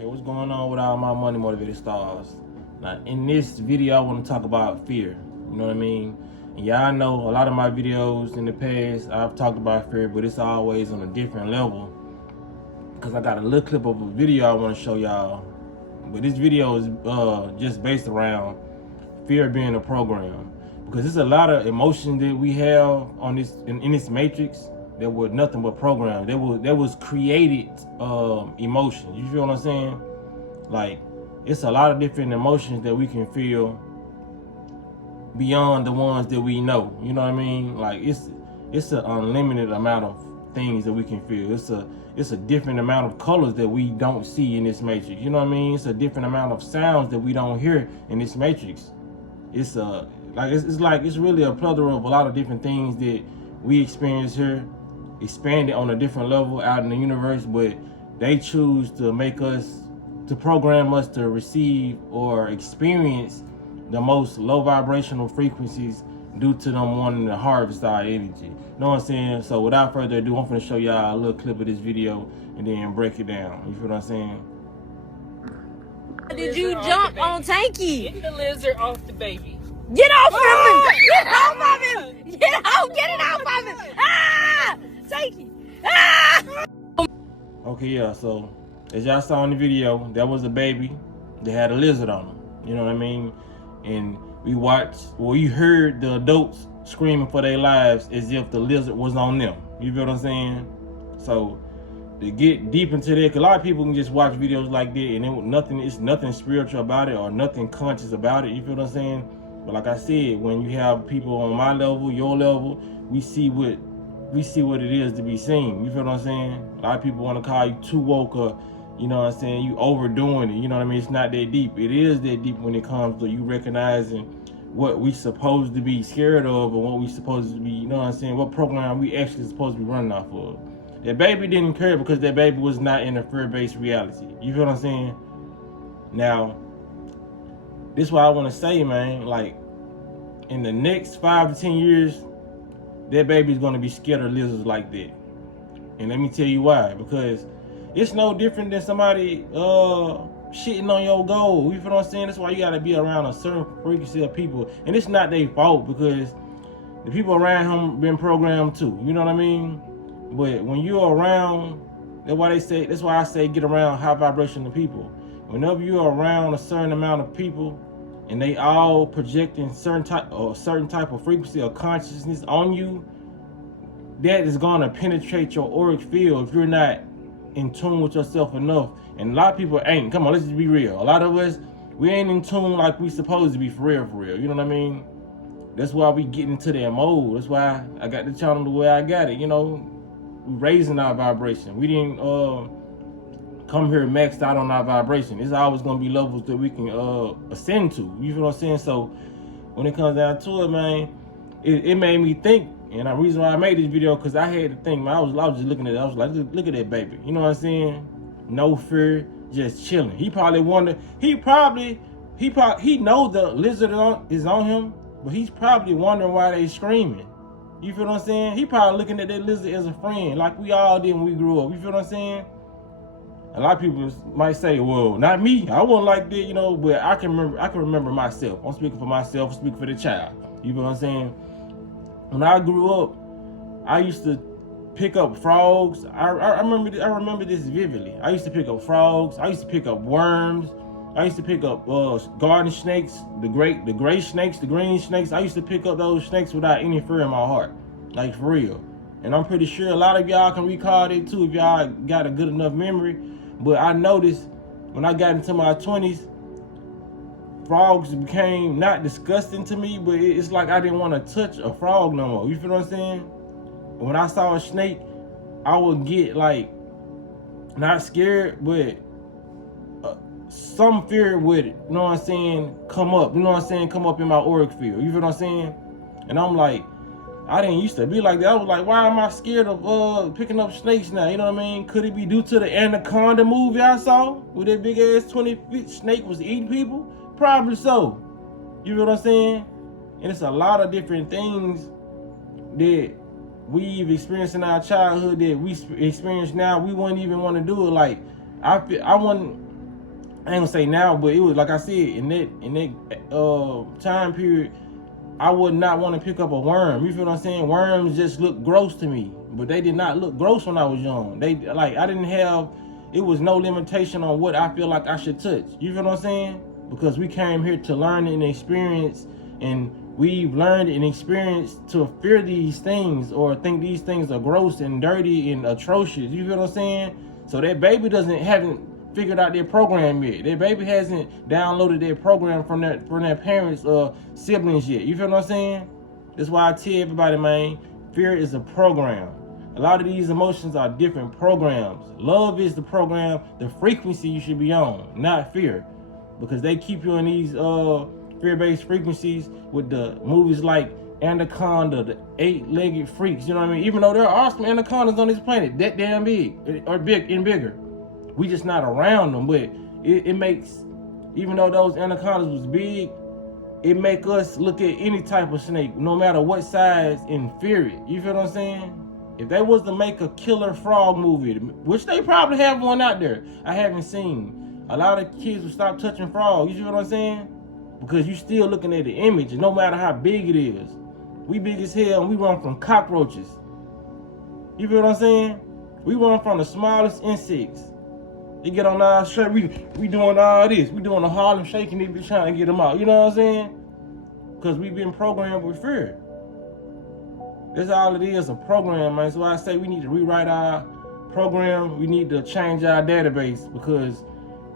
Hey, what's going on with all my money motivated stars? Now, in this video, I want to talk about fear. You know what I mean? And y'all know a lot of my videos in the past, I've talked about fear, but it's always on a different level. Because I got a little clip of a video I want to show y'all. But this video is just based around fear being a program. Because there's a lot of emotions that we have on this in this matrix that were nothing but programs. That was created emotions. You feel what I'm saying? Like, it's a lot of different emotions that we can feel beyond the ones that we know. You know what I mean? Like, it's an unlimited amount of things that we can feel. It's a different amount of colors that we don't see in this matrix. You know what I mean? It's a different amount of sounds that we don't hear in this matrix. It's really a plethora of a lot of different things that we experience here, expanded on a different level out in the universe, but they choose to program us to receive or experience the most low vibrational frequencies due to them wanting to harvest our energy. You know what I'm saying? So without further ado, I'm gonna show y'all a little clip of this video and then break it down. You feel what I'm saying? Did you jump on Tanky? Get the lizard off the baby. Get off of him! Get off of him! Get it off of him! Ah! Tanky! Ah! Okay, yeah, so as y'all saw in the video, that was a baby that had a lizard on him. You know what I mean? And we heard the adults screaming for their lives as if the lizard was on them. You feel what I'm saying? So to get deep into that, 'cause a lot of people can just watch videos like that and it's nothing spiritual about it or nothing conscious about it. You feel what I'm saying? But like I said, when you have people on my level, your level, we see what it is to be seen. You feel what I'm saying? A lot of people want to call you too woke or, you know what I'm saying, you overdoing it. You know what I mean? It's not that deep. It is that deep when it comes to you recognizing what we supposed to be scared of and what we supposed to be, you know what I'm saying, what program we actually supposed to be running off of. That baby didn't care because that baby was not in a fear-based reality. You feel what I'm saying? Now, this is what I want to say, man. Like, in the next 5 to 10 years, that baby's going to be scared of lizards like that. And let me tell you why. Because it's no different than somebody shitting on your goal. You feel what I'm saying? That's why you got to be around a certain frequency of people. And it's not their fault because the people around him been programmed too. You know what I mean? But when you're around, that's why I say get around high vibrational people. Whenever you're around a certain amount of people and they all projecting certain type of frequency or consciousness on you, that is gonna penetrate your auric field if you're not in tune with yourself enough. And a lot of people ain't. Come on, let's just be real. A lot of us, we ain't in tune like we supposed to be for real. You know what I mean? That's why we get into that mode. That's why I got the channel the way I got it. You know, we raising our vibration. We didn't come here maxed out on our vibration. It's always gonna be levels that we can ascend to. You feel what I'm saying? So when it comes down to it, man, it made me think. And the reason why I made this video, because I had to think, man, I was just looking at it. I was like, look at that baby. You know what I'm saying? No fear, just chilling. He probably wonder. He know the lizard is on him, but he's probably wondering why they screaming. You feel what I'm saying? He probably looking at that lizard as a friend, like we all did when we grew up. You feel what I'm saying? A lot of people might say, well, not me. I wasn't like that, you know, but I can remember myself. I'm speaking for myself, I'm speaking for the child. You feel what I'm saying? When I grew up, I used to pick up frogs. I remember this vividly. I used to pick up frogs. I used to pick up worms. I used to pick up garden snakes, the gray snakes, the green snakes. I used to pick up those snakes without any fear in my heart, like for real. And I'm pretty sure a lot of y'all can recall that too if y'all got a good enough memory. But I noticed when I got into my 20s, frogs became not disgusting to me, but it's like I didn't want to touch a frog no more. You feel what I'm saying? When I saw a snake, I would get like, not scared, but some fear with it. You know what I'm saying? Come up. You know what I'm saying? Come up in my auric field. You feel what I'm saying? And I'm like, I didn't used to be like that. I was like, why am I scared of picking up snakes now? You know what I mean? Could it be due to the Anaconda movie I saw? Where that big ass 20-foot snake was eating people? Probably so. You know what I'm saying? And it's a lot of different things that we've experienced in our childhood that we experience now. We wouldn't even want to do it. Like, I I ain't gonna say now, but it was like I said, in that time period, I would not want to pick up a worm. You feel what I'm saying? Worms just look gross to me, but they did not look gross when I was young. They like I didn't have. It was no limitation on what I feel like I should touch. You feel what I'm saying? Because we came here to learn and experience, and we've learned and experienced to fear these things or think these things are gross and dirty and atrocious. You feel what I'm saying? So that baby haven't figured out their program yet. Their baby hasn't downloaded their program from their parents or siblings yet. You feel what I'm saying? That's why I tell everybody, man, fear is a program. A lot of these emotions are different programs. Love is the program, the frequency you should be on, not fear. Because they keep you in these fear-based frequencies with the movies like Anaconda, the 8-legged freaks, you know what I mean? Even though there are some anacondas on this planet that damn big or big and bigger. We just not around them, but it makes, even though those anacondas was big, it make us look at any type of snake, no matter what size, and fear it. You feel what I'm saying? If they was to make a killer frog movie, which they probably have one out there, I haven't seen, a lot of kids will stop touching frogs. You feel what I'm saying? Because you still looking at the image, no matter how big it is. We big as hell, and we run from cockroaches. You feel what I'm saying? We run from the smallest insects. They get on our shirt, we doing all this. We doing the Harlem shaking, they be trying to get them out. You know what I'm saying? Because we been programmed with fear. That's all it is, a program, man. So I say we need to rewrite our program. We need to change our database because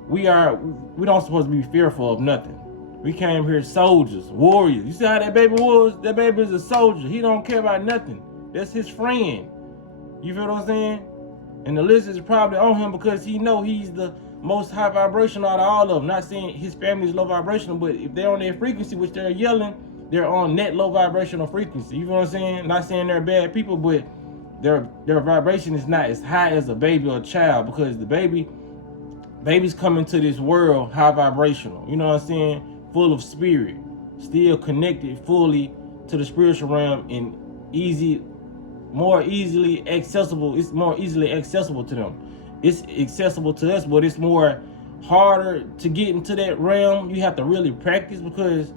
we don't supposed to be fearful of nothing. We came here soldiers, warriors. You see how that baby was? That baby is a soldier. He don't care about nothing. That's his friend. You feel what I'm saying? And the lizards probably on him because he know he's the most high vibrational out of all of them. Not saying his family is low vibrational, but if they're on their frequency, which they're yelling, they're on net low vibrational frequency. You know what I'm saying? Not saying they're bad people, but their vibration is not as high as a baby or a child because the babies come into this world high vibrational. You know what I'm saying? Full of spirit, still connected fully to the spiritual realm and more easily accessible. It's more easily accessible to them. It's accessible to us, but it's more harder to get into that realm. You have to really practice because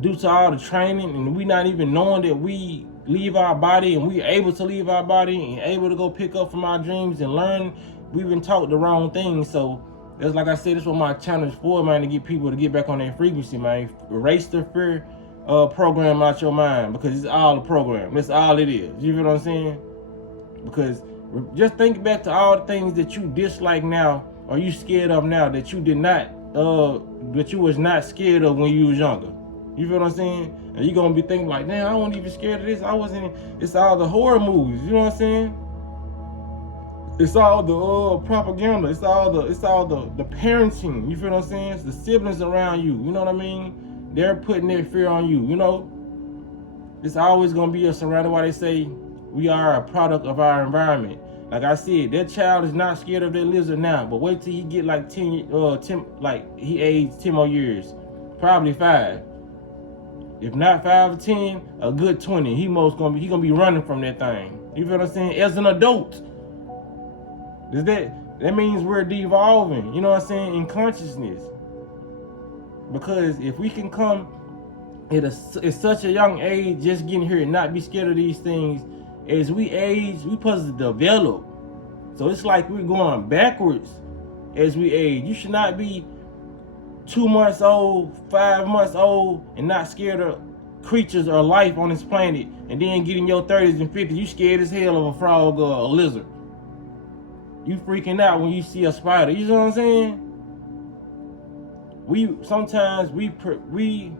due to all the training and we not even knowing that we leave our body and we able to leave our body and able to go pick up from our dreams and learn, we've been taught the wrong things. So that's like I said, that's what my channel is for, man, to get people to get back on their frequency, man. Erase the fear program out your mind because it's all a program. That's all it is. You feel what I'm saying? Because just think back to all the things that you dislike now or you scared of now that you did not, that you was not scared of when you was younger. You feel what I'm saying? And you're gonna be thinking like, damn, I wasn't even scared of this. I wasn't. It's all the horror movies. You know what I'm saying? It's all the propaganda. It's all the parenting. You feel what I'm saying? It's the siblings around you. You know what I mean? They're putting their fear on you. You know, it's always gonna be a surrounded. Why they say we are a product of our environment. Like I said, that child is not scared of that lizard now, but wait till he get like 10, like he aged 10 more years, probably 5. If not 5 or 10, a good 20. He gonna be running from that thing. You feel what I'm saying? As an adult, that means we're devolving. You know what I'm saying? In consciousness, because if we can come at such a young age, just getting here and not be scared of these things, as we age, we supposed to develop. So it's like we're going backwards as we age. You should not be 2 months old, 5 months old, and not scared of creatures or life on this planet, and then get in your 30s and 50s, you scared as hell of a frog or a lizard. You freaking out when you see a spider. You know what I'm saying? Sometimes we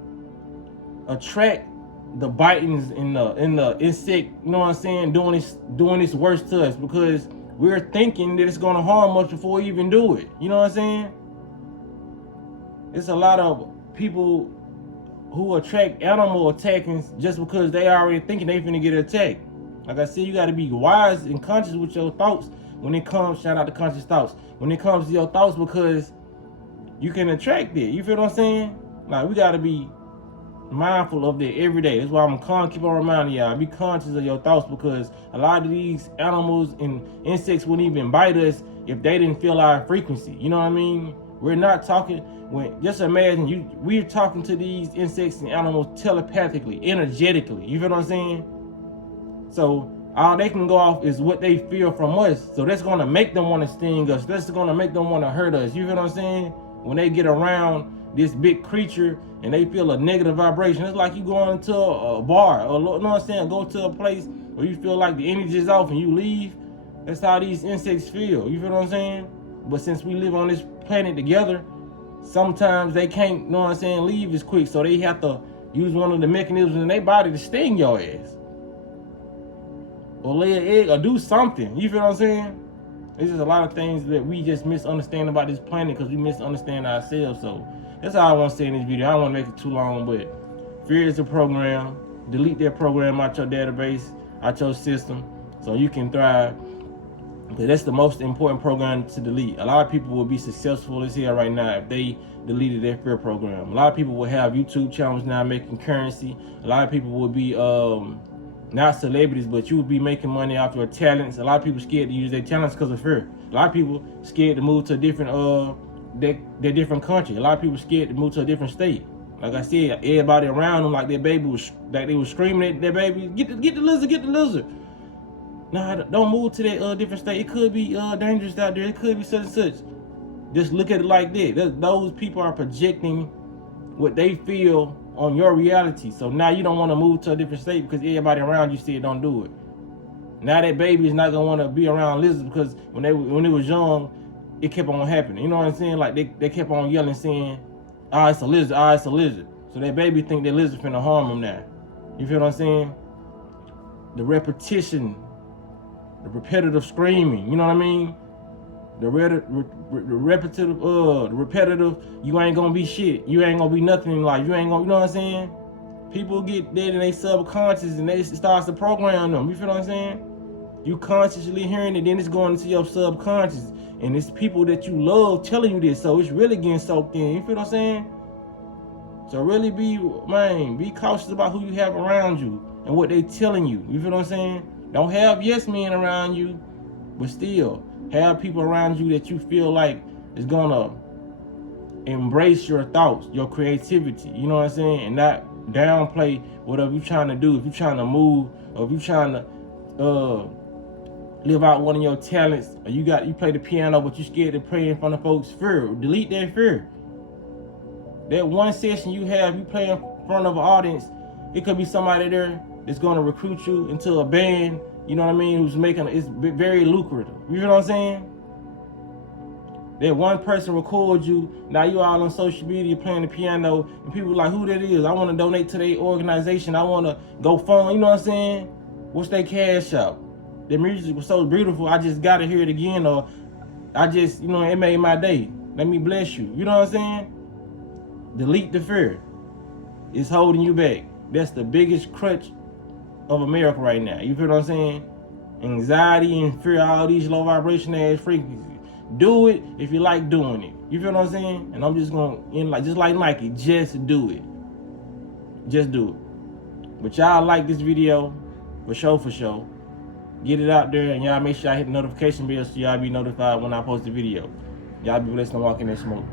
attract the bitings in the insect. You know what I'm saying? Doing this worse to us because we're thinking that it's gonna harm us before we even do it. You know what I'm saying? It's a lot of people who attract animal attackings just because they already thinking they finna get attacked. Like I said, you gotta be wise and conscious with your thoughts when it comes, shout out to conscious thoughts, when it comes to your thoughts because you can attract it. You feel what I'm saying? Like we gotta be mindful of that every day. That's why I'm keep on reminding y'all, be conscious of your thoughts because a lot of these animals and insects wouldn't even bite us if they didn't feel our frequency. You know what I mean? We're not talking, when just imagine we're talking to these insects and animals telepathically, energetically. You feel what I'm saying? So all they can go off is what they feel from us. So that's gonna make them want to sting us. That's gonna make them want to hurt us. You feel what I'm saying? When they get around this big creature and they feel a negative vibration, it's like you going to a bar, or you know what I'm saying, go to a place where you feel like the energy is off and you leave. That's how these insects feel. You feel what I'm saying? But since we live on this planet together, sometimes they can't, you know what I'm saying, leave as quick. So they have to use one of the mechanisms in their body to sting your ass, or lay an egg, or do something. You feel what I'm saying? It's just a lot of things that we just misunderstand about this planet because we misunderstand ourselves. So that's all I want to say in this video. I don't want to make it too long, but fear is a program. Delete that program out your database, out your system, so you can thrive. Because that's the most important program to delete. A lot of people will be successful as hell right now if they deleted their fear program. A lot of people will have YouTube channels now making currency. A lot of people will be not celebrities, but you will be making money off your talents. A lot of people scared to use their talents because of fear. A lot of people scared to move to a different their different country. A lot of people scared to move to a different state. Like I said, everybody around them, like their baby was, like they was screaming at their baby, get the lizard, get the lizard. Nah, don't move to that different state. It could be dangerous out there. It could be such and such. Just look at it like that. Those people are projecting what they feel on your reality. So now you don't want to move to a different state because everybody around you said don't do it. Now that baby is not gonna want to be around lizards because when it was young, it kept on happening. You know what I'm saying? Like they kept on yelling, saying, "Ah, it's a lizard. Ah, it's a lizard." So that baby think that lizard finna harm him now. You feel what I'm saying? The repetition, the repetitive screaming. You know what I mean? The repetitive, you ain't gonna be shit. You ain't gonna be nothing in life. You ain't gonna, you know what I'm saying? People get dead in their subconscious and they starts to program them. You feel what I'm saying? You consciously hearing it, then it's going into your subconscious. And it's people that you love telling you this, so it's really getting soaked in. You feel what I'm saying? So really be cautious about who you have around you and what they telling you. You feel what I'm saying? Don't have yes men around you, but still have people around you that you feel like is gonna embrace your thoughts, your creativity, you know what I'm saying? And not downplay whatever you're trying to do. If you're trying to move, or if you're trying to live out one of your talents, or you play the piano but you scared to play in front of folks, fear. Delete that fear. That one session you have, you play in front of an audience, it could be somebody there that's gonna recruit you into a band, you know what I mean, who's making it's very lucrative. You know what I'm saying? That one person records you, now you all on social media playing the piano, and people like, who that is? I want to donate to their organization. I want to go fund, you know what I'm saying? What's their cash out? The music was so beautiful, I just got to hear it again, or I just, you know, it made my day. Let me bless you. You know what I'm saying? Delete the fear. It's holding you back. That's the biggest crutch of America right now. You feel what I'm saying? Anxiety and fear, all these low vibration ass frequencies. Do it if you like doing it. You feel what I'm saying? And I'm just gonna end like Nike, just do it. Just do it. But y'all like this video, for sure. Get it out there, and y'all make sure y'all hit the notification bell so y'all be notified when I post the video. Y'all be blessed and walk in that smoke.